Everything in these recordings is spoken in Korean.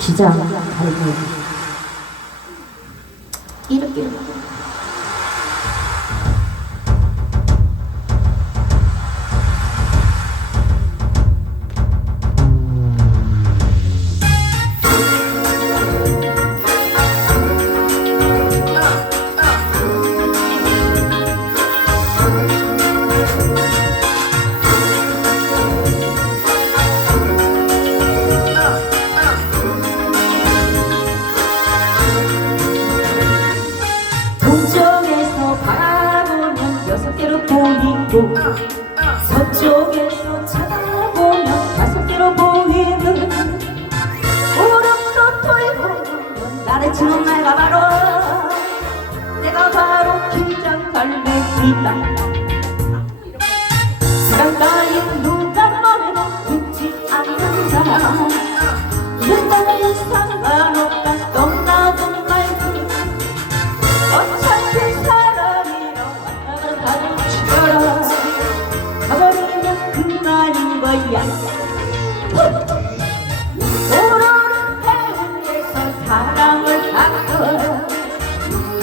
기장. 갈매 이렇게 보이고 서쪽에서 쳐다보면 다섯 개로 보이는 오름도 돌고 나를 치는 내가 바로 내가 바로 김장갈매기다. 사랑 따윈 누가 뭐래도 듣지 않는다. 눈가는 상관없 야. 오로는 해운에서 사랑을 바꿔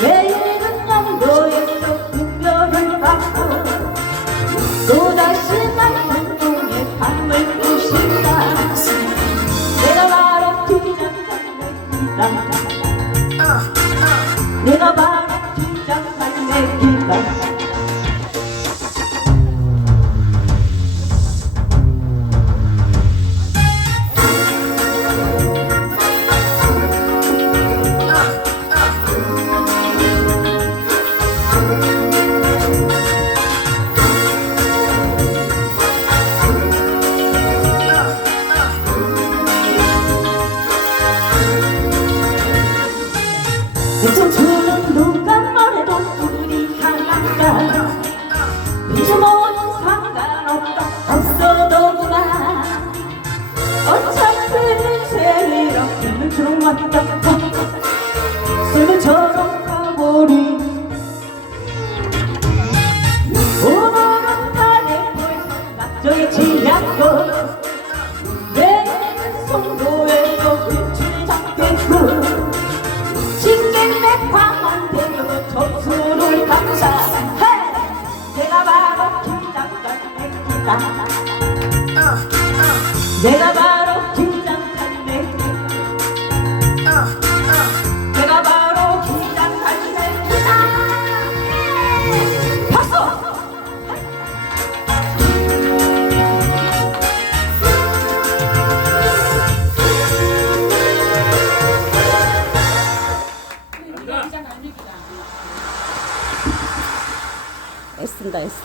내일은 양도에서 분별을 바꿔 또다시 난 운동에 밤을 부신다. 내가 바로 기장갈매기다 내가 바로 주는 누가 말해도 우리 하나가 빈주모는 상관없다. 없어도 그만. 어차피 인생이라 있는 줄은 왔다 진경맥 광안대로 점수를 감사해! 내가 바로 김장갈매기다. 내가 애쓴다 애써